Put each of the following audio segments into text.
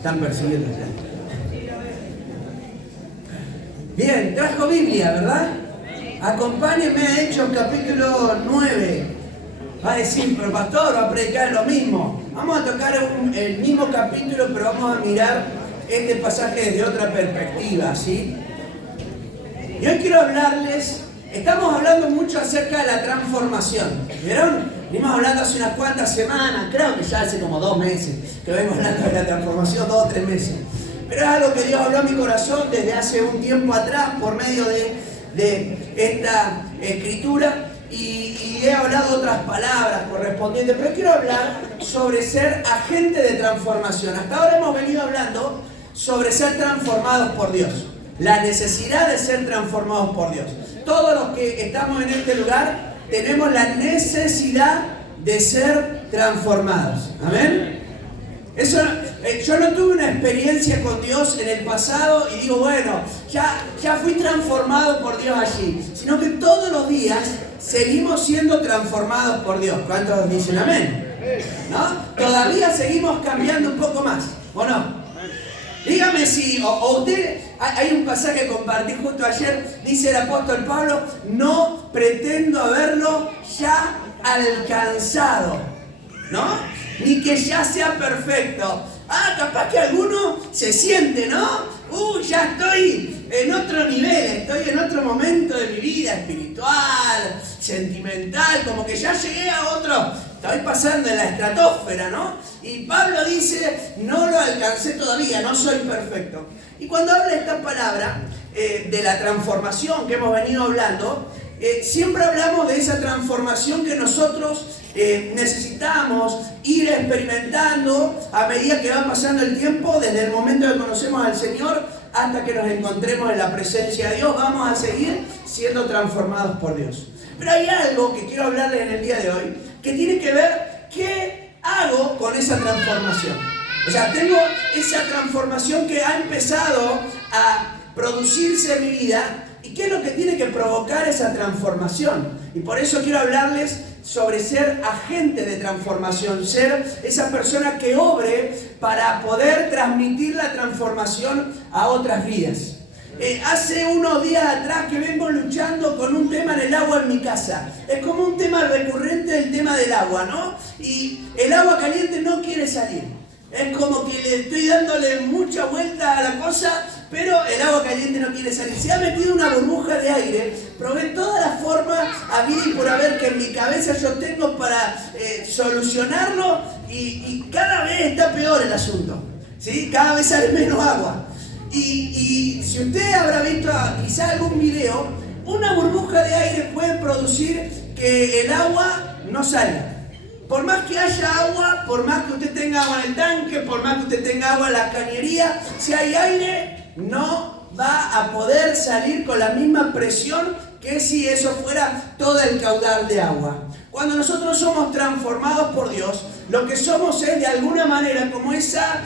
Están persiguiendo ya. Bien, trajo Biblia, ¿verdad? Acompáñenme a Hechos capítulo 9. Va a decir, pero pastor, va a predicar lo mismo. Vamos a tocar el mismo capítulo, pero vamos a mirar este pasaje desde otra perspectiva, ¿sí? Y hoy quiero hablarles, estamos hablando mucho acerca de la transformación. ¿Vieron? Venimos hablando hace unas cuantas semanas, creo que ya hace como 2 meses, que venimos hablando de la transformación, 2 o 3 meses. Pero es algo que Dios habló a mi corazón desde hace un tiempo atrás por medio de esta escritura. Y he hablado otras palabras correspondientes, pero quiero hablar sobre ser agente de transformación. Hasta ahora hemos venido hablando sobre ser transformados por Dios, la necesidad de ser transformados por Dios. Todos los que estamos en este lugar tenemos la necesidad de ser transformados. ¿Amén? Eso, yo no tuve una experiencia con Dios en el pasado y digo, bueno, ya fui transformado por Dios allí, sino que todos los días seguimos siendo transformados por Dios. ¿Cuántos dicen amén? ¿No? Todavía seguimos cambiando un poco más, ¿o no? Dígame si, o usted, hay un pasaje que compartí justo ayer, dice el apóstol Pablo, no pretendo haberlo ya alcanzado, ¿no? Ni que ya sea perfecto. Capaz que alguno se siente, ¿no? Ya estoy en otro nivel, estoy en otro momento de mi vida espiritual, sentimental, como que ya llegué a otro, estoy pasando en la estratosfera, ¿no? Y Pablo dice, no lo alcancé todavía, no soy perfecto. Y cuando habla esta palabra de la transformación que hemos venido hablando, siempre hablamos de esa transformación que nosotros necesitamos ir experimentando a medida que va pasando el tiempo, desde el momento que conocemos al Señor hasta que nos encontremos en la presencia de Dios, vamos a seguir siendo transformados por Dios. Pero hay algo que quiero hablarles en el día de hoy, que tiene que ver qué hago con esa transformación. O sea, tengo esa transformación que ha empezado a producirse en mi vida. ¿Y qué es lo que tiene que provocar esa transformación? Y por eso quiero hablarles sobre ser agente de transformación, ser esa persona que obre para poder transmitir la transformación a otras vidas. Hace unos días atrás que vengo luchando con un tema en el agua en mi casa. Es como un tema recurrente el tema del agua, ¿no? Y el agua caliente no quiere salir. Es como que le estoy dándole mucha vuelta a la cosa, pero el agua caliente no quiere salir. Se ha metido una burbuja de aire. Probé todas las formas habidas y por haber que en mi cabeza yo tengo para solucionarlo y cada vez está peor el asunto, ¿sí? Cada vez sale menos agua. Y si usted habrá visto quizá algún video, una burbuja de aire puede producir que el agua no salga. Por más que haya agua, por más que usted tenga agua en el tanque, por más que usted tenga agua en la cañería, si hay aire, no va a poder salir con la misma presión que si eso fuera todo el caudal de agua. Cuando nosotros somos transformados por Dios, lo que somos es de alguna manera como esa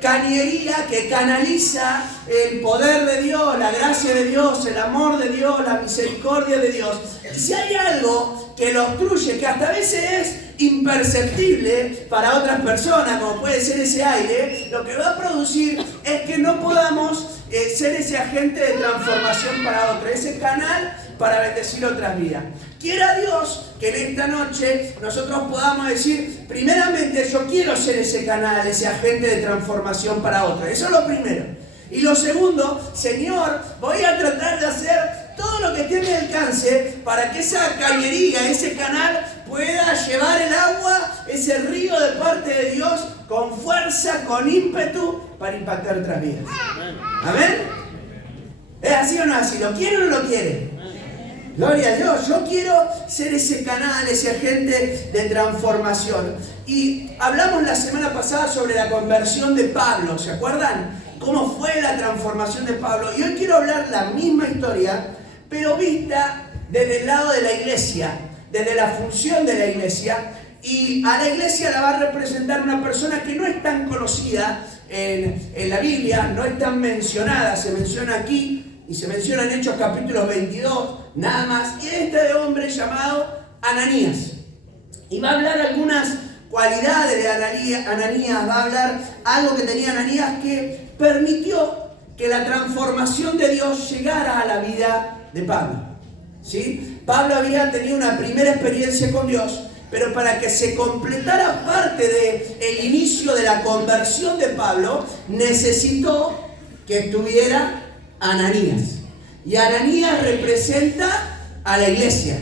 cañería que canaliza el poder de Dios, la gracia de Dios, el amor de Dios, la misericordia de Dios. Y si hay algo que lo obstruye, que hasta a veces es imperceptible para otras personas, como puede ser ese aire, lo que va a producir es que no podamos ser ese agente de transformación para otro, ese canal para bendecir otras vidas. Quiera Dios que en esta noche nosotros podamos decir, primeramente yo quiero ser ese canal, ese agente de transformación para otros. Eso es lo primero. Y lo segundo, Señor, voy a tratar de hacer todo lo que esté a mi alcance para que esa cañería, ese canal, pueda llevar el agua, ese río de parte de Dios, con fuerza, con ímpetu, para impactar otras vidas. ¿Amén? ¿Es así o no así? ¿Lo quiere o no lo quiere? Gloria a Dios, yo quiero ser ese canal, ese agente de transformación. Y hablamos la semana pasada sobre la conversión de Pablo, ¿se acuerdan? Cómo fue la transformación de Pablo. Y hoy quiero hablar la misma historia, pero vista desde el lado de la iglesia, desde la función de la iglesia. Y a la iglesia la va a representar una persona que no es tan conocida en la Biblia, no es tan mencionada, se menciona aquí y se menciona en Hechos capítulo 22, nada más. Y este hombre llamado Ananías. Y va a hablar algunas cualidades de Ananías, va a hablar algo que tenía Ananías que permitió que la transformación de Dios llegara a la vida de Pablo. ¿Sí? Pablo había tenido una primera experiencia con Dios, pero para que se completara parte del inicio de la conversión de Pablo, necesitó que estuviera Ananías. Y Ananías representa a la iglesia,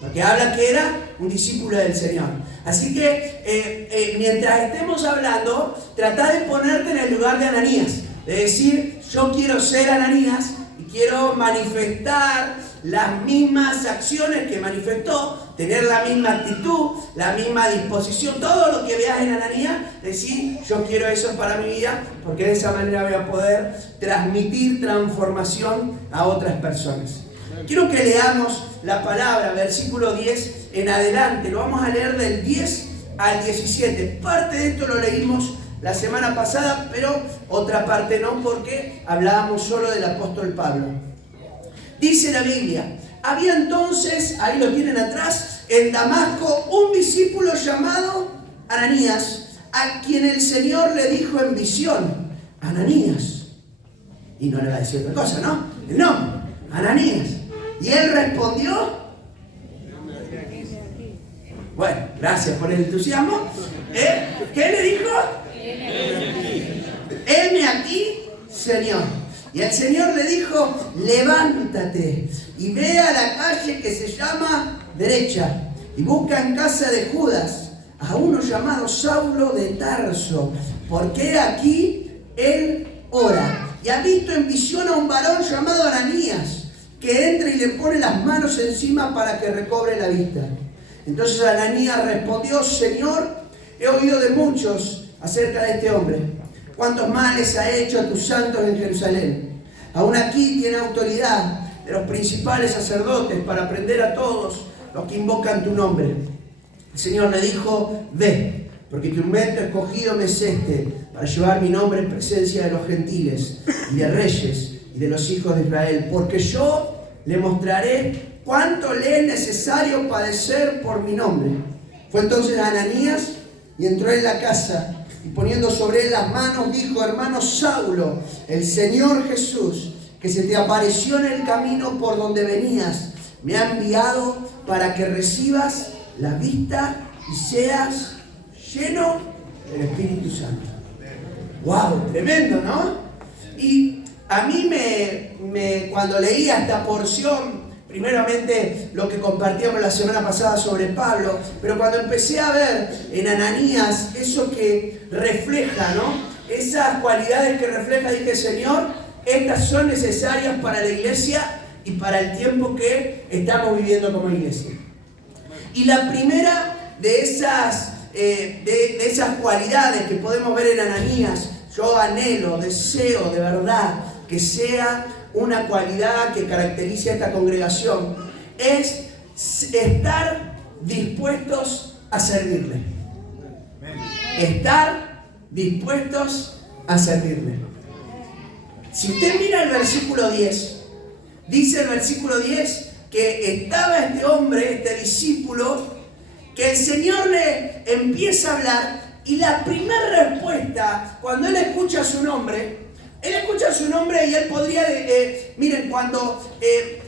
porque habla que era un discípulo del Señor. Así que mientras estemos hablando, trata de ponerte en el lugar de Ananías, de decir, yo quiero ser Ananías y quiero manifestar las mismas acciones que manifestó, tener la misma actitud, la misma disposición, todo lo que veas en Ananías, decir, yo quiero eso para mi vida, porque de esa manera voy a poder transmitir transformación a otras personas. Quiero que leamos la palabra, versículo 10 en adelante, lo vamos a leer del 10 al 17. Parte de esto lo leímos la semana pasada, pero otra parte no, porque hablábamos solo del apóstol Pablo. Dice la Biblia, había entonces, ahí lo tienen atrás, en Damasco, un discípulo llamado Ananías, a quien el Señor le dijo en visión, Ananías. Y no le va a decir otra cosa, ¿no? El nombre, Ananías. Y él respondió, bueno, gracias por el entusiasmo. ¿Qué le dijo? Heme aquí, Señor. Y el Señor le dijo, levántate y ve a la calle que se llama Derecha y busca en casa de Judas a uno llamado Saulo de Tarso, porque aquí él ora. Y ha visto en visión a un varón llamado Ananías, que entra y le pone las manos encima para que recobre la vista. Entonces Ananías respondió, Señor, he oído de muchos acerca de este hombre, cuántos males ha hecho a tus santos en Jerusalén. Aún aquí tiene autoridad de los principales sacerdotes para prender a todos los que invocan tu nombre. El Señor le dijo, ve, porque tu instrumento escogido me es este, para llevar mi nombre en presencia de los gentiles y de reyes y de los hijos de Israel, porque yo le mostraré cuánto le es necesario padecer por mi nombre. Fue entonces Ananías y entró en la casa, y poniendo sobre él las manos, dijo, hermano Saulo, el Señor Jesús, que se te apareció en el camino por donde venías, me ha enviado para que recibas la vista y seas lleno del Espíritu Santo. ¡Wow! Tremendo, ¿no? Y a mí cuando leía esta porción, primeramente lo que compartíamos la semana pasada sobre Pablo, pero cuando empecé a ver en Ananías eso que refleja, ¿no? Esas cualidades que refleja, dije, Señor, estas son necesarias para la iglesia y para el tiempo que estamos viviendo como iglesia. Y la primera de esas cualidades que podemos ver en Ananías, yo anhelo, deseo de verdad que sea una cualidad que caracteriza a esta congregación, es estar dispuestos a servirle. Estar dispuestos a servirle. Si usted mira el versículo 10, dice el versículo 10 que estaba este hombre, este discípulo, que el Señor le empieza a hablar y la primera respuesta, cuando él escucha su nombre y él podría, miren, cuando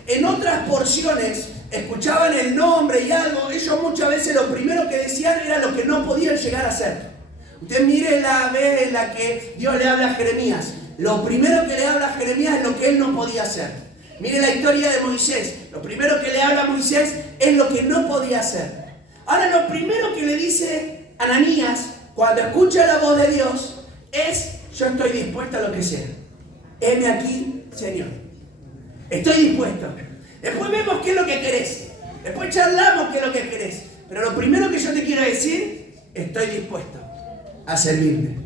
en otras porciones escuchaban el nombre y algo, ellos muchas veces lo primero que decían era lo que no podían llegar a hacer. Usted mire la vez en la que Dios le habla a Jeremías. Lo primero que le habla a Jeremías es lo que él no podía hacer. Mire la historia de Moisés. Lo primero que le habla a Moisés es lo que no podía hacer. Ahora lo primero que le dice Ananías cuando escucha la voz de Dios es: yo estoy dispuesto a lo que sea. Heme aquí, Señor. Estoy dispuesto. Después vemos qué es lo que querés. Después charlamos qué es lo que querés. Pero lo primero que yo te quiero decir, estoy dispuesto a servirte.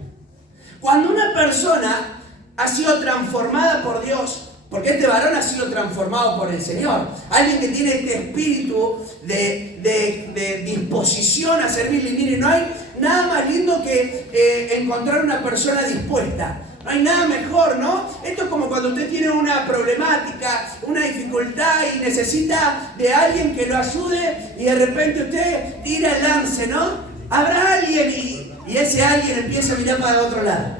Cuando una persona ha sido transformada por Dios, porque este varón ha sido transformado por el Señor, alguien que tiene este espíritu de disposición a servirle. Mire, no hay nada más lindo que encontrar una persona dispuesta. No hay nada mejor, ¿no? Esto es como cuando usted tiene una problemática, una dificultad y necesita de alguien que lo ayude y de repente usted tira el lance, ¿no? Habrá alguien y ese alguien empieza a mirar para el otro lado,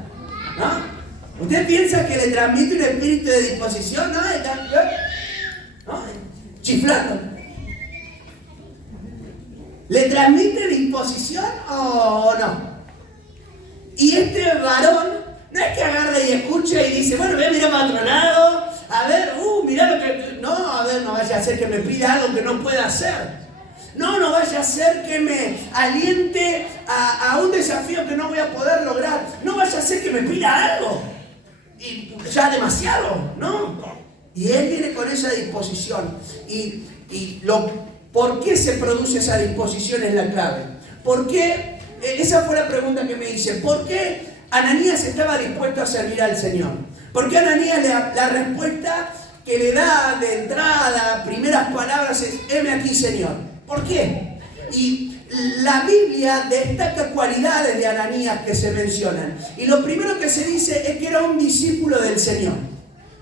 ¿no? ¿Usted piensa que le transmite un espíritu de disposición? ¿No? ¿No? Chiflando. ¿Le transmite disposición o no? Y este varón no es que agarra y escucha y dice, bueno, voy a mirar para otro lado, a ver, mirá lo que... No, a ver, no vaya a ser que me pida algo que no pueda hacer. No vaya a ser que me aliente a un desafío que no voy a poder lograr. No vaya a ser que me pida algo. Y ya demasiado, ¿no? Y él viene con esa disposición. ¿Por qué se produce esa disposición? Es la clave. ¿Por qué? Esa fue la pregunta que me hice. ¿Por qué Ananías estaba dispuesto a servir al Señor? ¿Por qué Ananías la respuesta que le da de entrada, primeras palabras es, heme aquí, Señor? ¿Por qué? Y la Biblia destaca cualidades de Ananías que se mencionan. Y lo primero que se dice es que era un discípulo del Señor.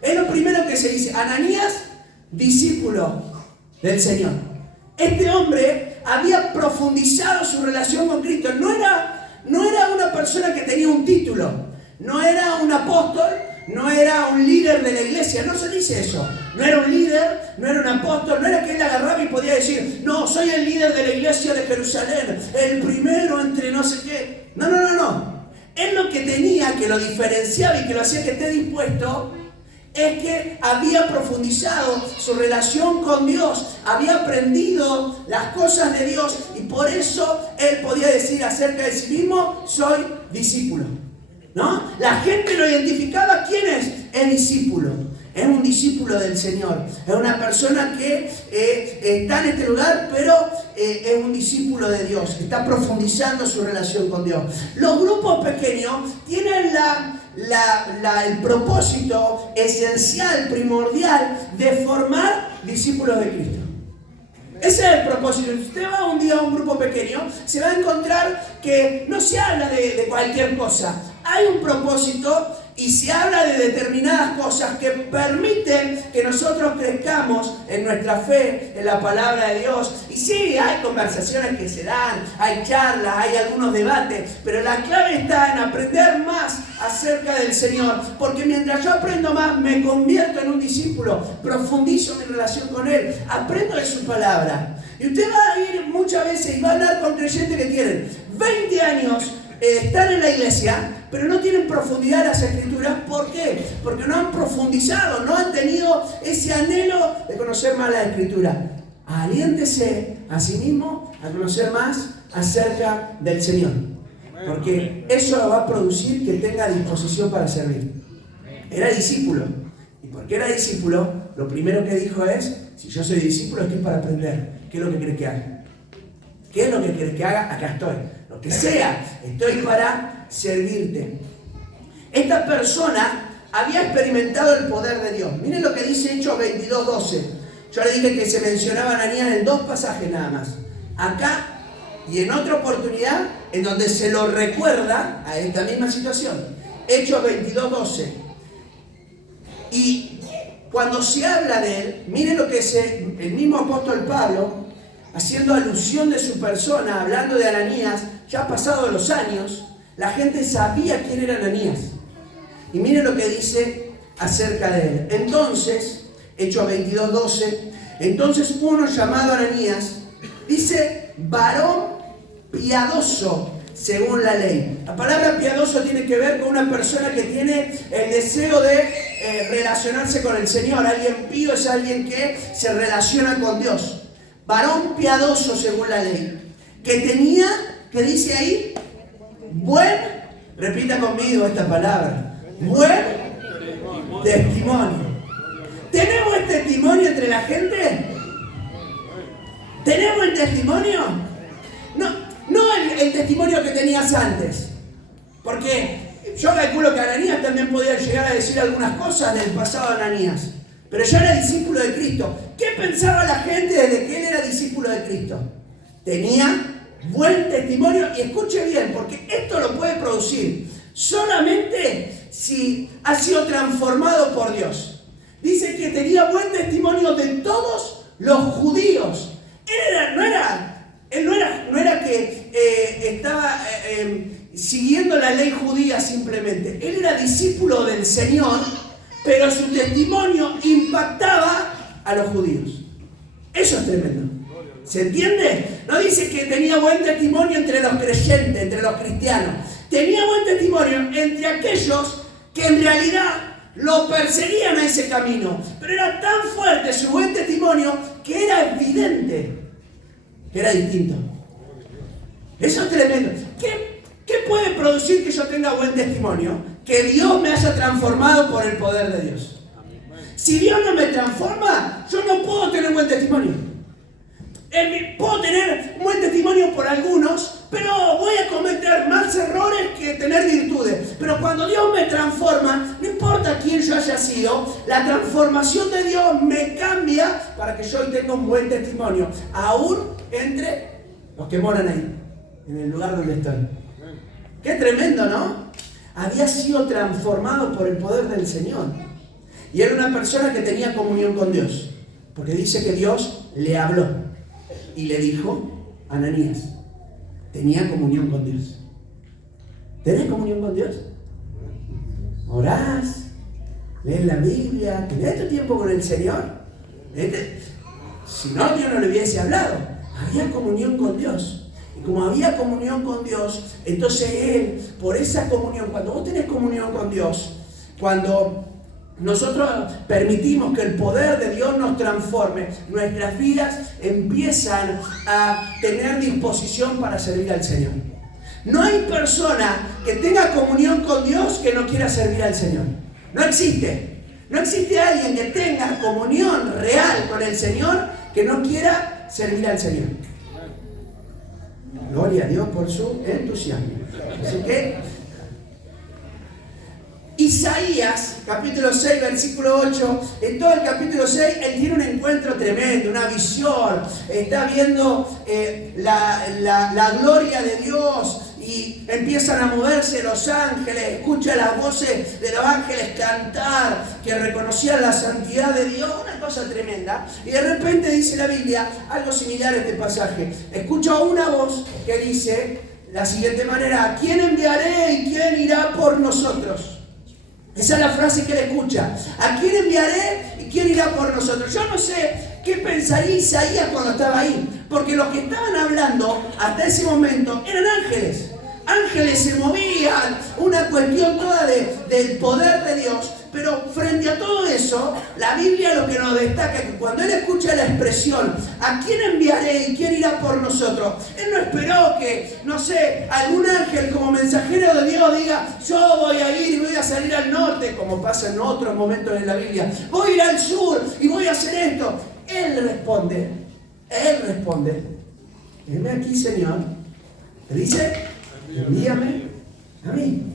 Es lo primero que se dice. Ananías, discípulo del Señor. Este hombre había profundizado su relación con Cristo. No era una persona que tenía un título. No era un apóstol. No era un líder de la iglesia, no se dice eso. No era un líder, no era un apóstol, no era que él agarraba y podía decir, no, soy el líder de la iglesia de Jerusalén, el primero entre no sé qué. No. Él lo que tenía, que lo diferenciaba y que lo hacía que esté dispuesto, es que había profundizado su relación con Dios, había aprendido las cosas de Dios y por eso él podía decir acerca de sí mismo, soy discípulo. ¿No? La gente lo identificaba. ¿Quién es? Es discípulo. Es un discípulo del Señor. Es una persona que está en este lugar, pero es un discípulo de Dios. Está profundizando su relación con Dios. Los grupos pequeños tienen el propósito esencial, primordial, de formar discípulos de Cristo. Ese es el propósito. Si usted va un día a un grupo pequeño, se va a encontrar que no se habla de cualquier cosa. Hay un propósito y se habla de determinadas cosas que permiten que nosotros crezcamos en nuestra fe, en la palabra de Dios. Y sí, hay conversaciones que se dan, hay charlas, hay algunos debates, pero la clave está en aprender más acerca del Señor, porque mientras yo aprendo más, me convierto en un discípulo, profundizo mi relación con Él, aprendo de su palabra. Y usted va a ir muchas veces y va a hablar con creyentes que tienen 20 años, están en la iglesia, pero no tienen profundidad en las Escrituras. ¿Por qué? Porque no han profundizado, no han tenido ese anhelo de conocer más la Escritura. Aliéntese a sí mismo a conocer más acerca del Señor, porque eso va a producir que tenga disposición para servir. Era discípulo, y porque era discípulo, lo primero que dijo es, si yo soy discípulo estoy para aprender. ¿Qué es lo que querés que haga? ¿Qué es lo que querés que haga? Acá estoy. Lo que sea, estoy para servirte. Esta persona había experimentado el poder de Dios. Miren lo que dice Hechos 22:12. Yo le dije que se mencionaba a Ananías en 2 pasajes nada más. Acá y en otra oportunidad en donde se lo recuerda a esta misma situación. Hechos 22:12. Y cuando se habla de él, miren lo que es el mismo apóstol Pablo, haciendo alusión de su persona, hablando de Ananías. Ya pasados los años, la gente sabía quién era Ananías. Y miren lo que dice acerca de él. Entonces, Hechos 22:12, entonces uno llamado Ananías, dice, varón piadoso según la ley. La palabra piadoso tiene que ver con una persona que tiene el deseo de relacionarse con el Señor. Alguien pío es alguien que se relaciona con Dios. Varón piadoso según la ley, que tenía, ¿qué dice ahí? Repita conmigo esta palabra, buen testimonio. ¿Tenemos el testimonio entre la gente? ¿Tenemos el testimonio? No el testimonio que tenías antes, porque yo calculo que Ananías también podía llegar a decir algunas cosas del pasado de Ananías. Pero ya era discípulo de Cristo. ¿Qué pensaba la gente desde que él era discípulo de Cristo? Tenía buen testimonio, y escuche bien, porque esto lo puede producir solamente si ha sido transformado por Dios. Dice que tenía buen testimonio de todos los judíos. Él no era que discípulo del Señor, pero su testimonio impactaba a los judíos. Eso es tremendo. ¿Se entiende? No dice que tenía buen testimonio entre los creyentes, entre los cristianos. Tenía buen testimonio entre aquellos que en realidad lo perseguían a ese camino. Pero era tan fuerte su buen testimonio que era evidente que era distinto. Eso es tremendo. ¿Qué puede producir que yo tenga buen testimonio? Que Dios me haya transformado por el poder de Dios. Si Dios no me transforma, yo no puedo tener buen testimonio. Puedo tener buen testimonio por algunos, pero voy a cometer más errores que tener virtudes. Pero cuando Dios me transforma, no importa quién yo haya sido, la transformación de Dios me cambia para que yo hoy tenga un buen testimonio, aún entre los que moran ahí, en el lugar donde estoy. Qué tremendo, ¿no? Había sido transformado por el poder del Señor. Y era una persona que tenía comunión con Dios, porque dice que Dios le habló y le dijo: Ananías, tenía comunión con Dios. ¿Tenés comunión con Dios? ¿Orás? ¿Lees la Biblia? ¿Tenés tu tiempo con el Señor? Si no, Dios no le hubiese hablado. Había comunión con Dios. Y como había comunión con Dios, entonces Él, por esa comunión, cuando vos tenés comunión con Dios, cuando nosotros permitimos que el poder de Dios nos transforme, nuestras vidas empiezan a tener disposición para servir al Señor. No hay persona que tenga comunión con Dios que no quiera servir al Señor. No existe. No existe alguien que tenga comunión real con el Señor que no quiera servir al Señor. Gloria a Dios por su entusiasmo. Así que Isaías, capítulo 6, versículo 8, en todo el capítulo 6, él tiene un encuentro tremendo, una visión, está viendo la gloria de Dios y empiezan a moverse los ángeles, escucha las voces de los ángeles cantar, que reconocían la santidad de Dios, una cosa tremenda, y de repente dice la Biblia algo similar a este pasaje, escucha una voz que dice de la siguiente manera: ¿a quién enviaré y quién irá por nosotros? Esa es la frase que él escucha. ¿A quién enviaré y quién irá por nosotros? Yo no sé qué pensaría Isaías cuando estaba ahí, porque los que estaban hablando hasta ese momento eran ángeles. Ángeles se movían, una cuestión toda del poder de Dios. Pero frente a todo eso, la Biblia lo que nos destaca es que cuando él escucha la expresión ¿a quién enviaré y quién irá por nosotros? Él no esperó que, no sé, algún ángel como mensajero de Dios diga: yo voy a ir y voy a salir al norte, como pasa en otros momentos en la Biblia. Voy a ir al sur y voy a hacer esto. Él responde, heme aquí, Señor. Le dice: envíame a mí.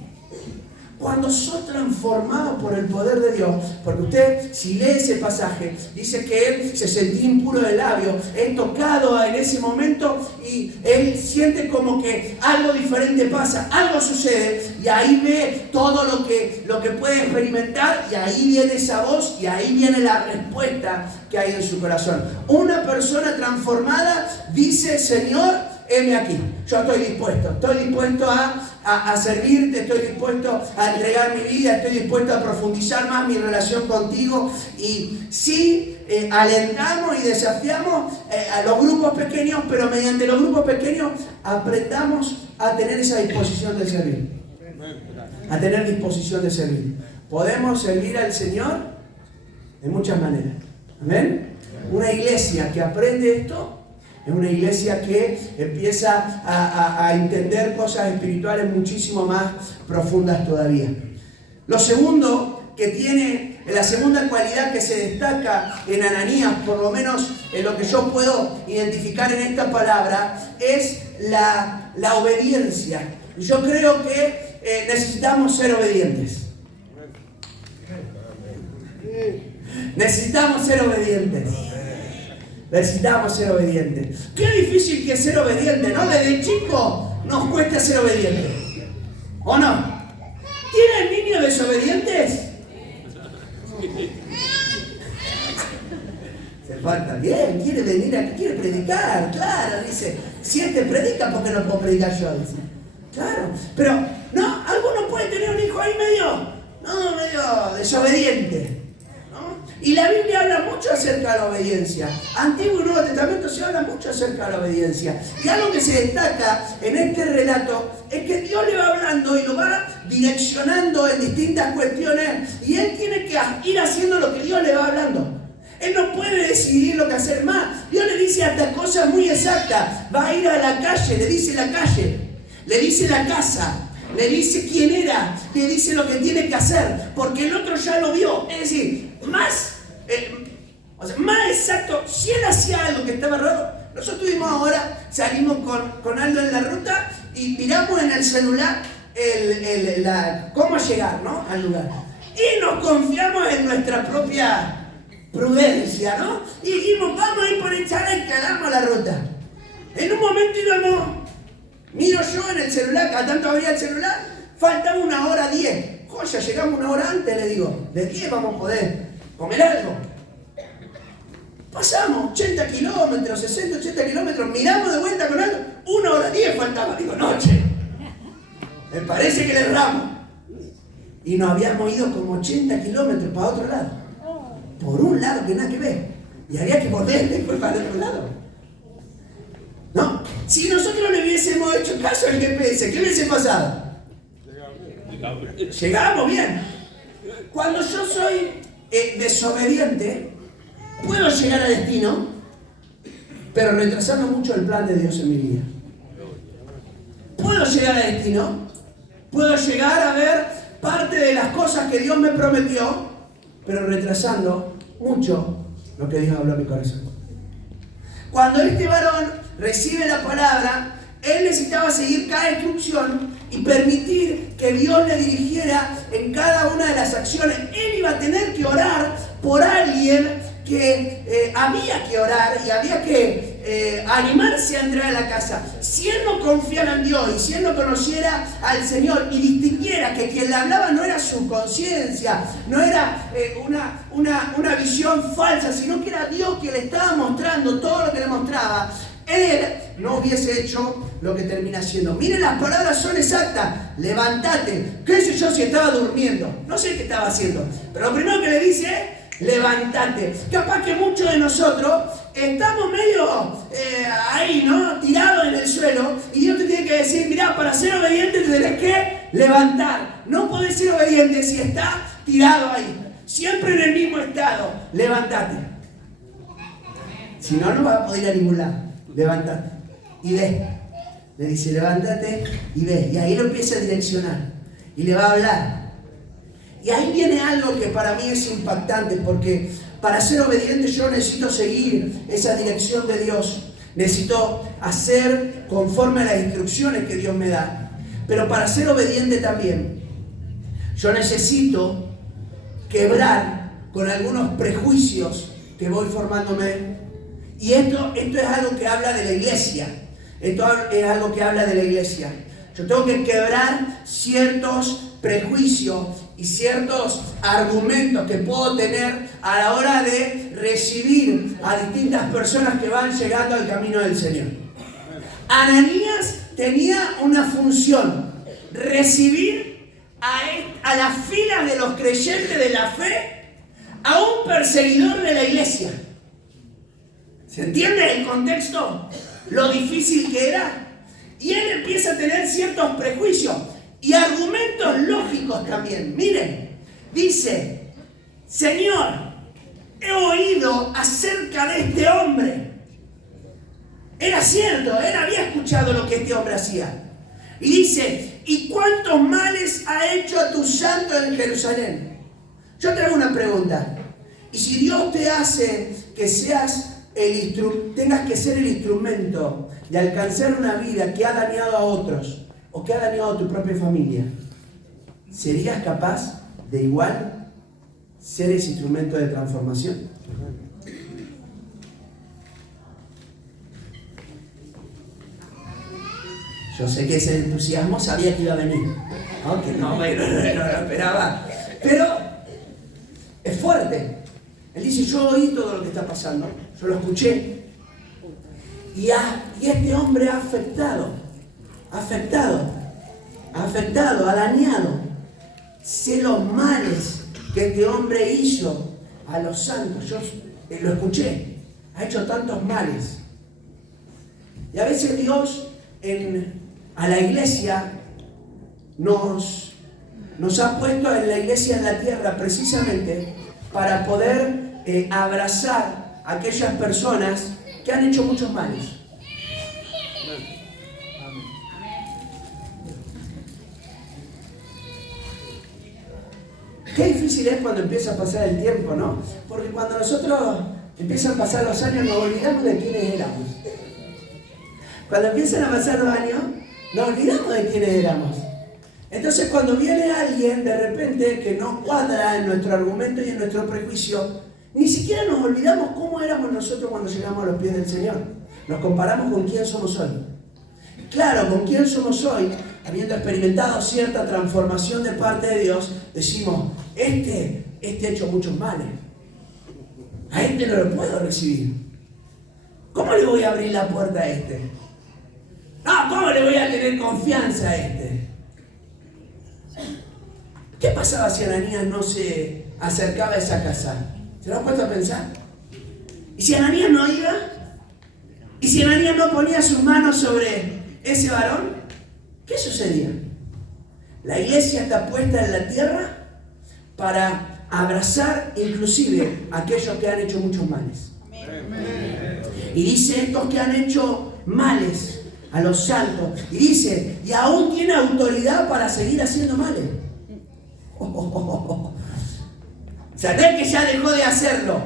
Cuando sos transformado por el poder de Dios, porque usted, si lee ese pasaje, dice que él se sentía impuro de labio, es tocado en ese momento y él siente como que algo diferente pasa, algo sucede, y ahí ve todo lo que puede experimentar, y ahí viene esa voz, y ahí viene la respuesta que hay en su corazón. Una persona transformada dice: Señor, heme aquí, yo estoy dispuesto a servirte, estoy dispuesto a entregar mi vida, estoy dispuesto a profundizar más mi relación contigo. Y sí, alentamos y desafiamos a los grupos pequeños, pero mediante los grupos pequeños aprendamos a tener esa disposición de servir. A tener disposición de servir. Podemos servir al Señor de muchas maneras. ¿Amén? Una iglesia que aprende esto es una iglesia que empieza a entender cosas espirituales muchísimo más profundas todavía. Lo segundo que tiene, la segunda cualidad que se destaca en Ananías, por lo menos en lo que yo puedo identificar en esta palabra, es la obediencia. Yo creo que necesitamos ser obedientes. Necesitamos ser obedientes. Necesitamos ser obedientes. Qué difícil que es ser obediente, ¿no? Desde chico nos cuesta ser obedientes. ¿O no? ¿Tienen niños desobedientes? Se falta. Bien, quiere venir aquí, quiere predicar. Claro, dice. Si este predica, ¿por qué no puedo predicar yo? Dice. Claro. Pero, ¿no? ¿Alguno puede tener un hijo ahí medio desobediente, ¿no? Y la Biblia habla mucho acerca de la obediencia. Antiguo y Nuevo Testamento se habla mucho acerca de la obediencia. Y algo que se destaca en este relato es que Dios le va hablando y lo va direccionando en distintas cuestiones. Y él tiene que ir haciendo lo que Dios le va hablando. Él no puede decidir lo que hacer más. Dios le dice hasta cosas muy exactas. Va a ir a la calle, le dice la calle, le dice la casa, le dice quién era, le dice lo que tiene que hacer, porque el otro ya lo vio. Es decir, más exacto, si él hacía algo que estaba raro. Nosotros tuvimos ahora, salimos con Aldo en la ruta y miramos en el celular cómo llegar, ¿no?, al lugar. Y nos confiamos en nuestra propia prudencia, ¿no? Y dijimos, vamos a ir por el chalet que hagamos la ruta. En un momento íbamos, miro yo en el celular, cada tanto abría el celular, faltaba 1:10. Joya, llegamos 1 hora antes, le digo, de 10 vamos a poder comer algo. Pasamos 80 kilómetros, 60, 80 kilómetros, miramos de vuelta con algo, 1:10 faltaba. Digo, noche, me parece que le erramos. Y nos habíamos ido como 80 kilómetros para otro lado. Por un lado que nada que ver. Y había que volver después para el otro lado. ¿No? Si nosotros le hubiésemos hecho caso al GPS, ¿qué hubiese pasado? Llegamos bien. Cuando yo soy desobediente, puedo llegar a destino, pero retrasando mucho el plan de Dios en mi vida. Puedo llegar a destino, puedo llegar a ver parte de las cosas que Dios me prometió, pero retrasando mucho lo que Dios habló a mi corazón. Cuando este varón recibe la palabra, él necesitaba seguir cada instrucción y permitir que Dios le dirigiera en cada una de las acciones. Él iba a tener que orar por alguien que había que orar y había que animarse a entrar a la casa. Si él no confiara en Dios y si él no conociera al Señor y distinguiera que quien le hablaba no era su conciencia, no era una visión falsa, sino que era Dios que le estaba mostrando todo lo que le mostraba, él no hubiese hecho lo que termina haciendo. Miren, las palabras son exactas. Levántate. ¿Qué sé yo si estaba durmiendo? No sé qué estaba haciendo. Pero lo primero que le dice es, levántate. Capaz que muchos de nosotros estamos medio ahí, ¿no?, tirados en el suelo. Y Dios te tiene que decir, mirá, para ser obediente te tenés que levantar. No podés ser obediente si estás tirado ahí. Siempre en el mismo estado. Levántate. Si no, no vas a poder ir a ningún lado. Levántate y ve. Le dice, levántate y ve. Y ahí lo empieza a direccionar. Y le va a hablar. Y ahí viene algo que para mí es impactante, porque para ser obediente yo necesito seguir esa dirección de Dios. Necesito hacer conforme a las instrucciones que Dios me da. Pero para ser obediente también, yo necesito quebrar con algunos prejuicios que voy formándome. Y esto es algo que habla de la iglesia. Esto es algo que habla de la iglesia. Yo tengo que quebrar ciertos prejuicios y ciertos argumentos que puedo tener a la hora de recibir a distintas personas que van llegando al camino del Señor. Ananías tenía una función: recibir a las filas de los creyentes de la fe a un perseguidor de la iglesia. ¿Se entiende el contexto? Lo difícil que era. Y él empieza a tener ciertos prejuicios y argumentos lógicos también. Miren, dice, Señor, he oído acerca de este hombre. Era cierto, él había escuchado lo que este hombre hacía. Y dice, ¿y cuántos males ha hecho a tu santo en Jerusalén? Yo te hago una pregunta. ¿Y si Dios te hace que tengas que ser el instrumento de alcanzar una vida que ha dañado a otros o que ha dañado a tu propia familia, ¿serías capaz de igual ser ese instrumento de transformación? Yo sé que ese entusiasmo sabía que iba a venir, ¿no? Que no lo esperaba, pero es fuerte. Él dice, yo oí todo lo que está pasando, yo lo escuché. Y este hombre ha afectado, ha dañado. Sé los males que este hombre hizo a los santos. Yo lo escuché, ha hecho tantos males. Y a veces Dios a la iglesia nos ha puesto en la iglesia en la tierra precisamente para poder abrazar a aquellas personas que han hecho muchos males. Qué difícil es cuando empieza a pasar el tiempo, ¿no? Porque cuando nosotros empiezan a pasar los años nos olvidamos de quiénes éramos. Cuando empiezan a pasar los años nos olvidamos de quiénes éramos. Entonces cuando viene alguien de repente que no cuadra en nuestro argumento y en nuestro prejuicio, ni siquiera nos olvidamos cómo éramos nosotros cuando llegamos a los pies del Señor. Nos comparamos con quién somos hoy. Claro, con quién somos hoy, habiendo experimentado cierta transformación de parte de Dios, decimos, este ha hecho muchos males. A este no lo puedo recibir. ¿Cómo le voy a abrir la puerta a este? No, ¿cómo le voy a tener confianza a este? ¿Qué pasaba si Ananías no se acercaba a esa casa? ¿Se lo han puesto a pensar? ¿Y si Ananías no iba? ¿Y si Ananías no ponía sus manos sobre ese varón? ¿Qué sucedía? La iglesia está puesta en la tierra para abrazar inclusive a aquellos que han hecho muchos males. Y dice, estos que han hecho males a los santos, y dice, y aún tiene autoridad para seguir haciendo males. O sea, no es que ya dejó de hacerlo.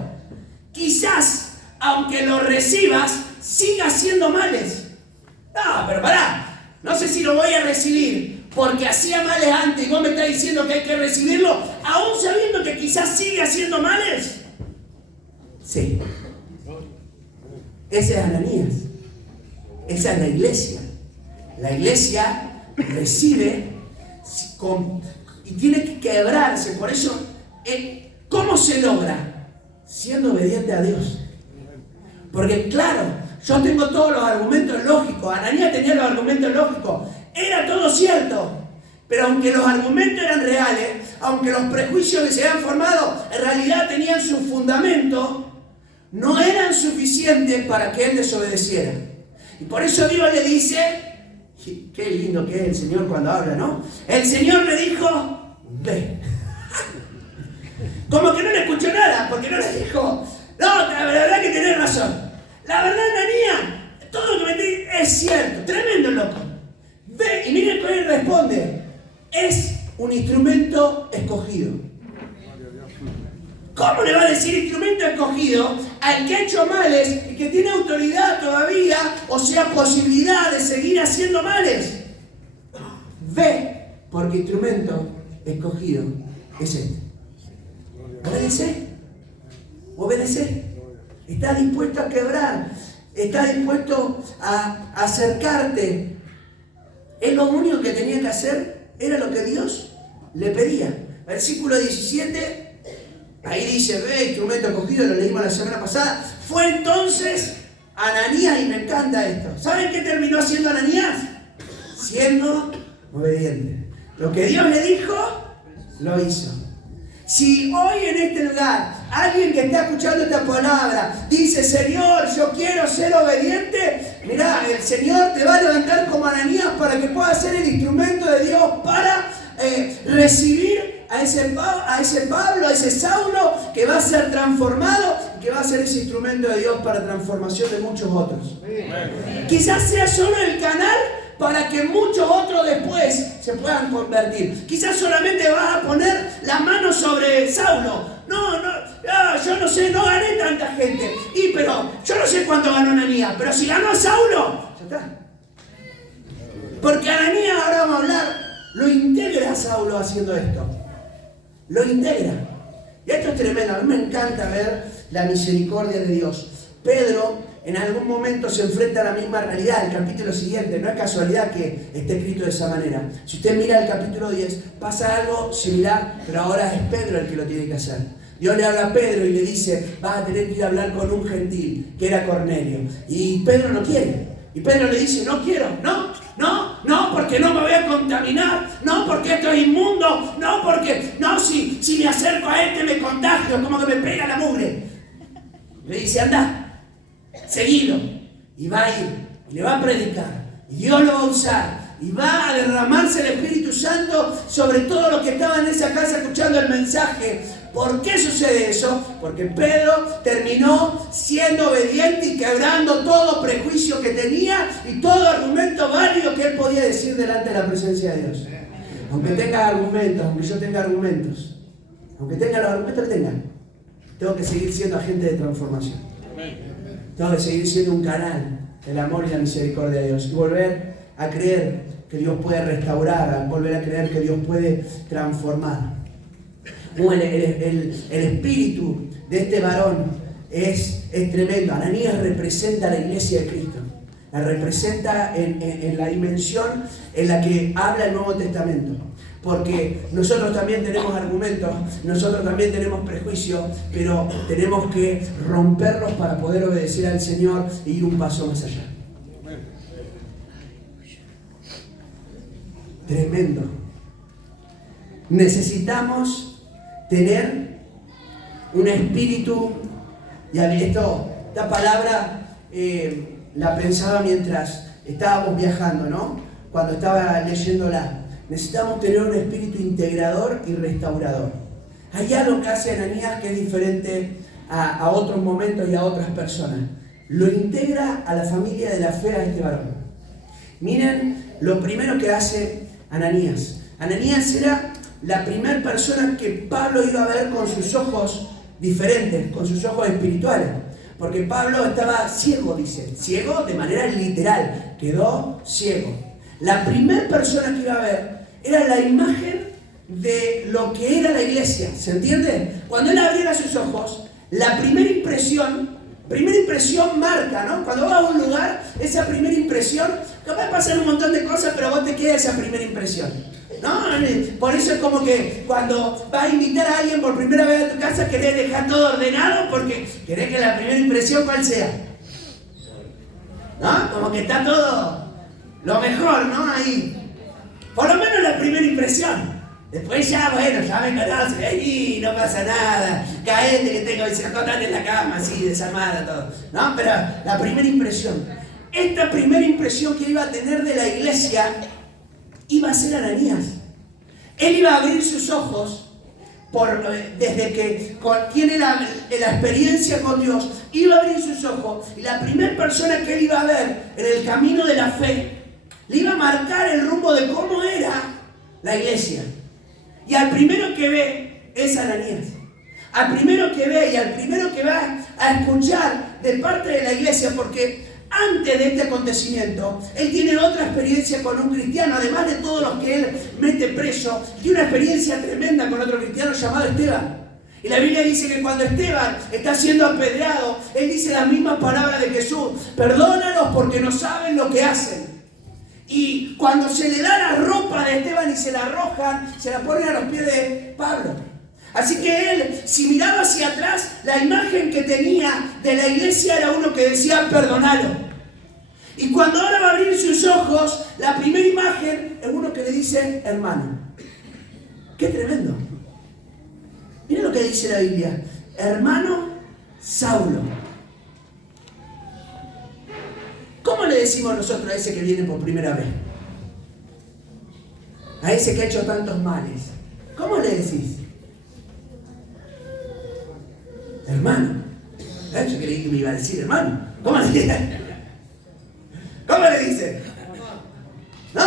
Quizás, aunque lo recibas, siga haciendo males. No, pero pará, no sé si lo voy a recibir porque hacía males antes y vos me estás diciendo que hay que recibirlo, aún sabiendo que quizás sigue haciendo males. Sí. Ese es Ananías. Esa es la iglesia. La iglesia recibe y tiene que quebrarse. Por eso, ¿cómo se logra? Siendo obediente a Dios. Porque claro, yo tengo todos los argumentos lógicos. Ananías tenía los argumentos lógicos. Era todo cierto. Pero aunque los argumentos eran reales, aunque los prejuicios que se habían formado en realidad tenían su fundamento, no eran suficientes para que él desobedeciera. Y por eso Dios le dice, qué lindo que es el Señor cuando habla, ¿no? El Señor le dijo, ve. Como que no le escuchó nada, porque no le dijo, no, la verdad que tenés razón. La verdad, Ananías, todo lo que me dice es cierto, tremendo loco. Ve, y miren cómo él responde, es un instrumento escogido. ¿Cómo le va a decir instrumento escogido al que ha hecho males y que tiene autoridad todavía, o sea, posibilidad de seguir haciendo males? Ve, porque instrumento escogido es este. Obedece. Obedece. Está dispuesto a quebrar. Está dispuesto a acercarte. Él lo único que tenía que hacer era lo que Dios le pedía. Versículo 17. Ahí dice, ve, instrumento escogido, lo leímos la semana pasada. Fue entonces Ananías, y me encanta esto. ¿Saben qué terminó haciendo Ananías? Siendo obediente. Lo que Dios le dijo, lo hizo. Si hoy en este lugar alguien que está escuchando esta palabra dice, Señor, yo quiero ser obediente, mirá, el Señor te va a levantar como Ananías para que puedas ser el instrumento de Dios para recibir a ese Pablo, a ese Saulo, que va a ser transformado, que va a ser ese instrumento de Dios para transformación de muchos otros. Quizás sea solo el canal para que muchos otros después se puedan convertir. Quizás solamente vas a poner la mano sobre Saulo. Yo no sé, no gané tanta gente. Pero yo no sé cuánto ganó Ananías, pero si ganó a Saulo, ya está. Porque Ananías, ahora vamos a hablar, lo integra a Saulo haciendo esto. Lo integra. Y esto es tremendo. A mí me encanta ver la misericordia de Dios. Pedro en algún momento se enfrenta a la misma realidad. El capítulo siguiente, no es casualidad que esté escrito de esa manera. Si usted mira el capítulo 10, pasa algo similar, pero ahora es Pedro el que lo tiene que hacer. Dios le habla a Pedro y le dice, vas a tener que ir a hablar con un gentil, que era Cornelio. Y Pedro no quiere. Y Pedro le dice, no quiero, no, porque no me voy a contaminar, no porque esto es inmundo, no porque, no, si me acerco a este me contagio, como que me pega la mugre. Le dice, anda, seguilo, y va a ir, y le va a predicar, y Dios lo va a usar, y va a derramarse el Espíritu Santo sobre todo los que estaban en esa casa escuchando el mensaje. ¿Por qué sucede eso? Porque Pedro terminó siendo obediente y quebrando todo prejuicio que tenía y todo argumento válido que él podía decir delante de la presencia de Dios. Aunque tenga argumentos, aunque yo tenga argumentos, aunque tenga los argumentos que tenga, tengo que seguir siendo agente de transformación. Tengo que seguir siendo un canal del amor y la misericordia de Dios y volver a creer que Dios puede restaurar, volver a creer que Dios puede transformar. El espíritu de este varón es tremendo. Ananías representa a la iglesia de Cristo. La representa en la dimensión en la que habla el Nuevo Testamento. Porque nosotros también tenemos argumentos, nosotros también tenemos prejuicios, pero tenemos que romperlos para poder obedecer al Señor e ir un paso más allá. Tremendo. Necesitamos tener un espíritu, y esta palabra la pensaba mientras estábamos viajando, ¿no? Cuando estaba leyéndola. Necesitamos tener un espíritu integrador y restaurador. Hay algo que hace Ananías que es diferente a otros momentos y a otras personas. Lo integra a la familia de la fe a este varón. Miren lo primero que hace Ananías. Ananías era la primera persona que Pablo iba a ver con sus ojos diferentes, con sus ojos espirituales. Porque Pablo estaba ciego, dice. Ciego de manera literal. Quedó ciego. La primera persona que iba a ver era la imagen de lo que era la iglesia. ¿Se entiende? Cuando él abriera sus ojos, la primera impresión marca, ¿no? Cuando vas a un lugar, esa primera impresión, capaz de pasar un montón de cosas, pero vos te queda esa primera impresión. ¿No? Por eso es como que cuando vas a invitar a alguien por primera vez a tu casa, querés dejar todo ordenado porque querés que la primera impresión cuál sea. ¿No? Como que está todo lo mejor, ¿no? Ahí. Por lo menos la primera impresión. Después ya, bueno, ya me conocen, ahí no pasa nada. Caete que tengo, y se acostate en la cama, así, desarmada, todo. ¿No? Pero la primera impresión. Esta primera impresión que iba a tener de la iglesia iba a ser Ananías. Él iba a abrir sus ojos desde que tiene la experiencia con Dios. Iba a abrir sus ojos y la primera persona que él iba a ver en el camino de la fe le iba a marcar el rumbo de cómo era la iglesia. Y al primero que ve es Ananías. Al primero que ve y al primero que va a escuchar de parte de la iglesia, porque antes de este acontecimiento, él tiene otra experiencia con un cristiano, además de todos los que él mete preso, tiene una experiencia tremenda con otro cristiano llamado Esteban. Y la Biblia dice que cuando Esteban está siendo apedreado, él dice las mismas palabras de Jesús: perdónalos porque no saben lo que hacen. Y cuando se le da la ropa de Esteban y se la arrojan, se la ponen a los pies de Pablo. Así que él, si miraba hacia atrás, la imagen que tenía de la iglesia era uno que decía: perdonalo. Y cuando ahora va a abrir sus ojos, la primera imagen es uno que le dice: hermano. ¡Qué tremendo! Miren lo que dice la Biblia: hermano Saulo. ¿Cómo le decimos nosotros a ese que viene por primera vez? A ese que ha hecho tantos males. ¿Cómo le decís? Hermano. Yo creí que me iba a decir hermano. ¿Cómo le dice? ¿Cómo le dice? ¿No?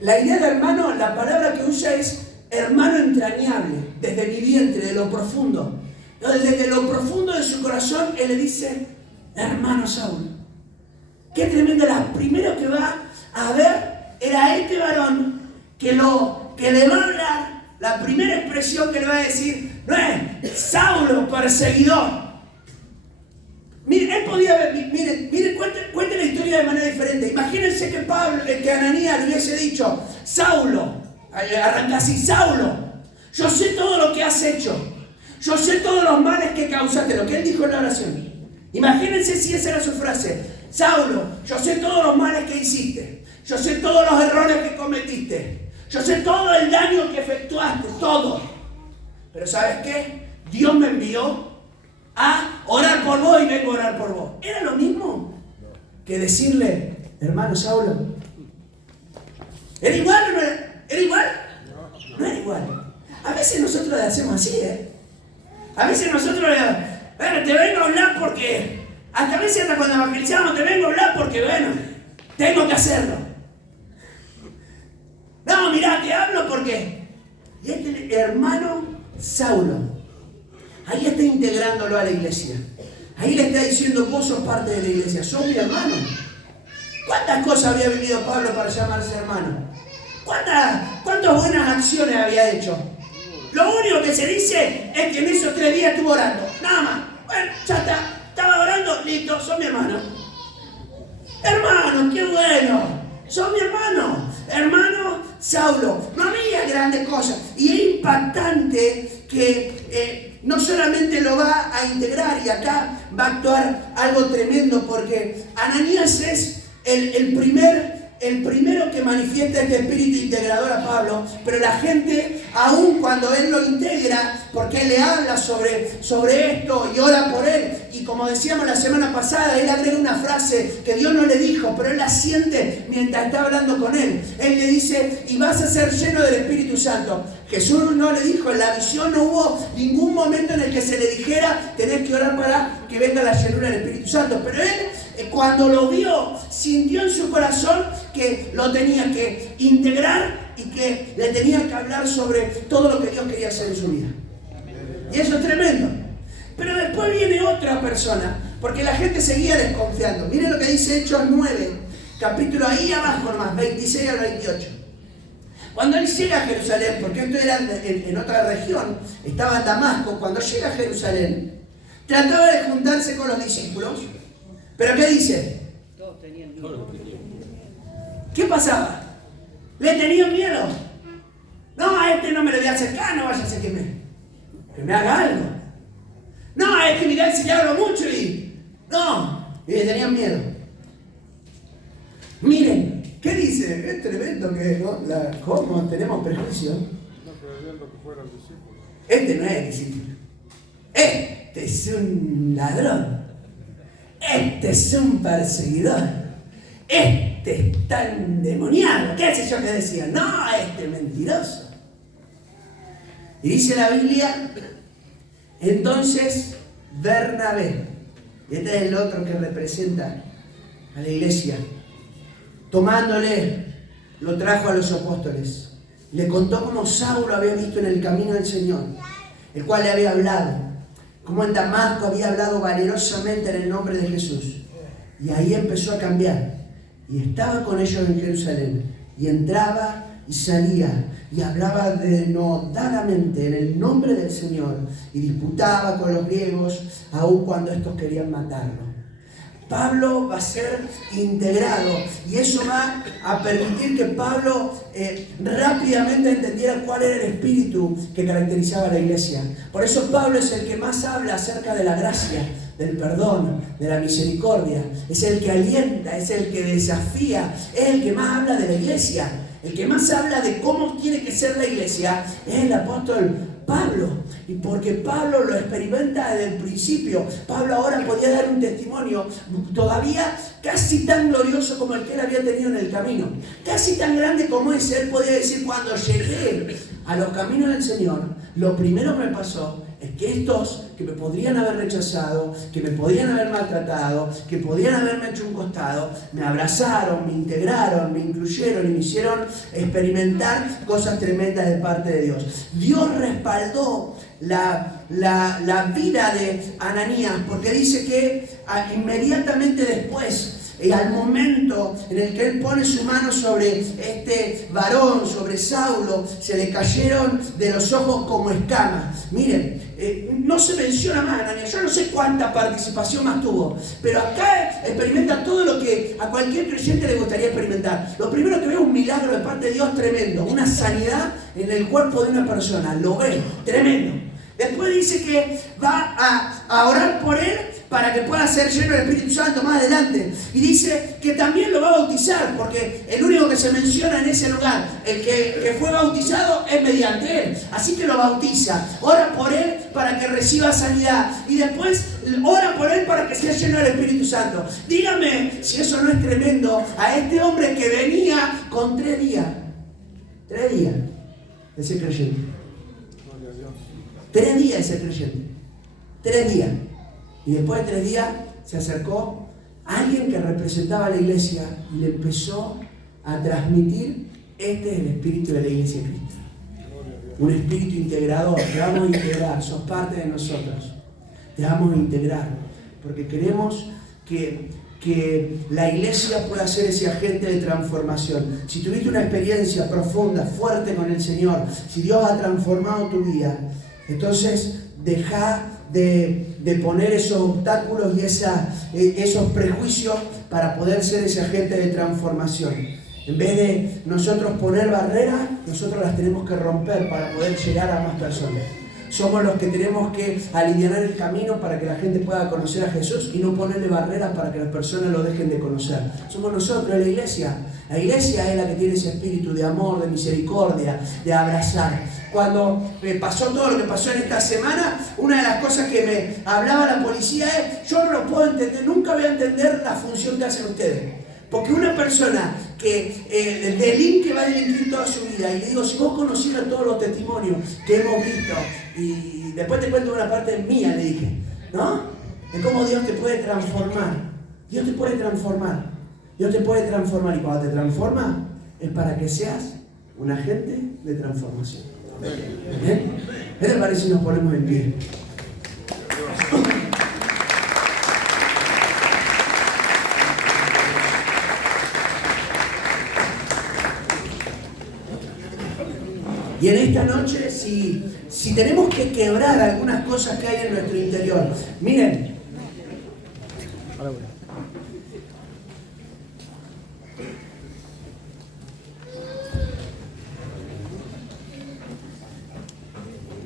La idea de hermano, la palabra que usa es hermano entrañable, desde mi vientre, de lo profundo. Desde lo profundo de su corazón, él le dice: hermano Saúl. Qué tremendo. La primera que va a ver era este varón que le va a hablar. La primera expresión que le va a decir no es Saulo, perseguidor. Miren, él podía ver, miren, cuente la historia de manera diferente. Imagínense que Ananías le hubiese dicho: Saulo, arranca así: Saulo, yo sé todo lo que has hecho. Yo sé todos los males que causaste, lo que él dijo en la oración. Imagínense si esa era su frase: Saulo, yo sé todos los males que hiciste. Yo sé todos los errores que cometiste. Yo sé todo el daño que efectuaste, todo. Pero ¿sabes qué? Dios me envió a orar por vos y vengo a orar por vos. ¿Era lo mismo que decirle, hermano Saulo? ¿Era igual o no era? ¿Era igual? No era igual. A veces nosotros le hacemos así, ¿eh? A veces nosotros le decimos, bueno, te vengo a hablar porque... Hasta a veces hasta cuando evangelizamos te vengo a hablar porque, bueno, tengo que hacerlo. No, mirá, te hablo porque... Y este hermano Saulo, ahí está integrándolo a la iglesia. Ahí le está diciendo, vos sos parte de la iglesia, sos mi hermano. ¿Cuántas cosas había vivido Pablo para llamarse hermano? ¿Cuántas buenas acciones había hecho? Lo único que se dice es que en esos 3 días estuvo orando. Nada más. Bueno, ya está. Estaba orando, listo, sos mi hermano. Hermano, qué bueno. Sos mi hermano. Hermano Saulo. No había grandes cosas. Y es impactante que no solamente lo va a integrar, y acá va a actuar algo tremendo, porque Ananías es el primero que manifiesta este espíritu integrador a Pablo, pero la gente, aun cuando él lo integra, porque él le habla sobre esto y ora por él, y como decíamos la semana pasada, él agrega una frase que Dios no le dijo, pero él la siente mientras está hablando con él. Él le dice, y vas a ser lleno del Espíritu Santo. Jesús no le dijo, en la visión no hubo ningún momento en el que se le dijera, tenés que orar para que venga la llenura del Espíritu Santo, pero él, cuando lo vio, sintió en su corazón que lo tenía que integrar y que le tenía que hablar sobre todo lo que Dios quería hacer en su vida. Y eso es tremendo. Pero después viene otra persona, porque la gente seguía desconfiando. Miren lo que dice Hechos 9, capítulo ahí abajo nomás, 26 al 28. Cuando él llega a Jerusalén, porque esto era en otra región, estaba en Damasco, cuando llega a Jerusalén, trataba de juntarse con los discípulos. ¿Pero qué dice? Todos tenían miedo. ¿Qué pasaba? ¿Le tenían miedo? No, a este no me lo voy a acercar, no vaya a ser que me haga algo. No, a este mirá si le hablo mucho y... No, y le tenían miedo. Miren, ¿qué dice? Es tremendo que, ¿no? ¿Cómo tenemos prejuicio? No creyendo que fueran discípulos. Este no es discípulo. Este es un ladrón. Este es un perseguidor. Este está endemoniado. ¿Qué sé yo que decía? No, este es mentiroso. Y dice la Biblia, entonces Bernabé, y este es el otro que representa a la iglesia, tomándole, lo trajo a los apóstoles. Le contó cómo Saulo había visto en el camino del Señor, el cual le había hablado, cómo en Damasco había hablado valerosamente en el nombre de Jesús. Y ahí empezó a cambiar. Y estaba con ellos en Jerusalén. Y entraba y salía. Y hablaba denodadamente en el nombre del Señor. Y disputaba con los griegos, aun cuando estos querían matarlo. Pablo va a ser integrado. Y eso va a permitir que Pablo rápidamente entendiera cuál era el espíritu que caracterizaba a la iglesia. Por eso Pablo es el que más habla acerca de la gracia, del perdón, de la misericordia. Es el que alienta, es el que desafía, es el que más habla de la iglesia. El que más habla de cómo tiene que ser la iglesia es el apóstol Pablo. Y porque Pablo lo experimenta desde el principio. Pablo ahora podía dar un testimonio todavía casi tan glorioso como el que él había tenido en el camino. Casi tan grande como ese. Él podía decir, cuando llegué a los caminos del Señor, lo primero que me pasó es que estos que me podrían haber rechazado, que me podrían haber maltratado, que podrían haberme hecho un costado, me abrazaron, me integraron, me incluyeron y me hicieron experimentar cosas tremendas de parte de Dios. Dios respaldó la vida de Ananías, porque dice que inmediatamente después, al momento en el que él pone su mano sobre este varón, sobre Saulo, se le cayeron de los ojos como escamas. Miren, no se menciona más Ananías, yo no sé cuánta participación más tuvo, pero acá experimenta todo lo que a cualquier creyente le gustaría experimentar. Lo primero que veo es un milagro de parte de Dios tremendo, una sanidad en el cuerpo de una persona, lo ve, tremendo. Después dice que va a orar por él para que pueda ser lleno del Espíritu Santo más adelante. Y dice que también lo va a bautizar, porque el único que se menciona en ese lugar, el que fue bautizado, es mediante él. Así que lo bautiza. Ora por él para que reciba sanidad. Y después ora por él para que sea lleno del Espíritu Santo. Dígame si eso no es tremendo. A este hombre que venía con 3 días. 3 días de ser creyente. 3 días de ser creyente. 3 días. Y después de 3 días se acercó alguien que representaba a la iglesia y le empezó a transmitir: este es el espíritu de la iglesia de Cristo. Un espíritu integrador. Te vamos a integrar, sos parte de nosotros. Te vamos a integrar porque queremos que la iglesia pueda ser ese agente de transformación. Si tuviste una experiencia profunda, fuerte con el Señor, si Dios ha transformado tu vida, entonces deja de poner esos obstáculos y esos prejuicios para poder ser ese agente de transformación. En vez de nosotros poner barreras, nosotros las tenemos que romper para poder llegar a más personas. Somos los que tenemos que alinear el camino para que la gente pueda conocer a Jesús y no ponerle barreras para que las personas lo dejen de conocer. Somos nosotros, la iglesia. La iglesia es la que tiene ese espíritu de amor, de misericordia, de abrazar. Cuando me pasó todo lo que pasó en esta semana, una de las cosas que me hablaba la policía es: yo no lo puedo entender, nunca voy a entender la función que hacen ustedes. Porque una persona que delinque va a delinquir toda su vida. Y le digo, si vos conocieras todos los testimonios que hemos visto, y después te cuento una parte mía, le dije, ¿no? Es como Dios te puede transformar. Dios te puede transformar. Dios te puede transformar. Y cuando te transforma, es para que seas un agente de transformación. ¿Bien? ¿Qué te parece si nos ponemos en pie? Y en esta noche, si tenemos que quebrar algunas cosas que hay en nuestro interior, miren,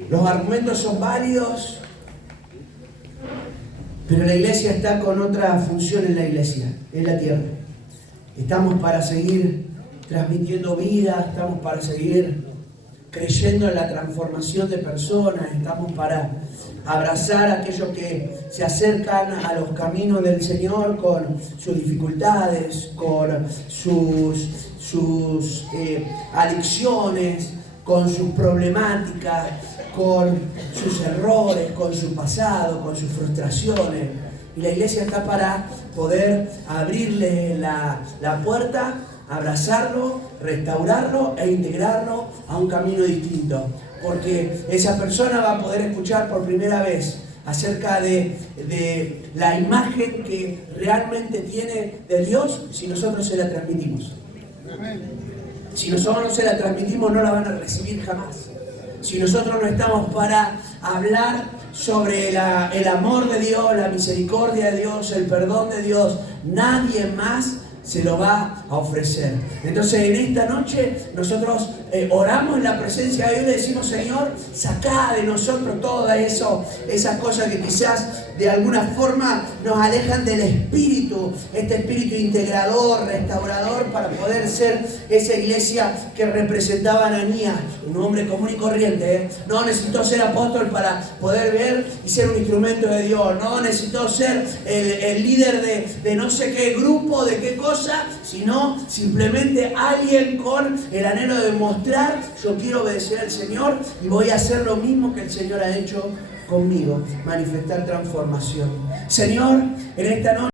los argumentos son válidos, pero la iglesia está con otra función en la iglesia, en la tierra. Estamos para seguir transmitiendo vida, estamos para seguir creyendo en la transformación de personas, estamos para abrazar a aquellos que se acercan a los caminos del Señor con sus dificultades, con sus adicciones, con sus problemáticas, con sus errores, con su pasado, con sus frustraciones. Y la iglesia está para poder abrirle la puerta, abrazarlo, restaurarlo e integrarlo a un camino distinto. Porque esa persona va a poder escuchar por primera vez acerca de la imagen que realmente tiene de Dios si nosotros se la transmitimos. Si nosotros no se la transmitimos, no la van a recibir jamás. Si nosotros no estamos para hablar sobre el amor de Dios, la misericordia de Dios, el perdón de Dios, nadie más se lo va a ofrecer. Entonces en esta noche nosotros oramos en la presencia de Dios y le decimos: Señor, sacá de nosotros todas esas cosas que quizás de alguna forma nos alejan del espíritu, este espíritu integrador, restaurador, para poder ser esa iglesia que representaba a Ananías, un hombre común y corriente. No necesitó ser apóstol para poder ver y ser un instrumento de Dios, no necesitó ser el líder de no sé qué grupo, de qué cosa, sino simplemente alguien con el anhelo de mostrar: yo quiero obedecer al Señor y voy a hacer lo mismo que el Señor ha hecho conmigo, manifestar transformación. Señor, en esta noche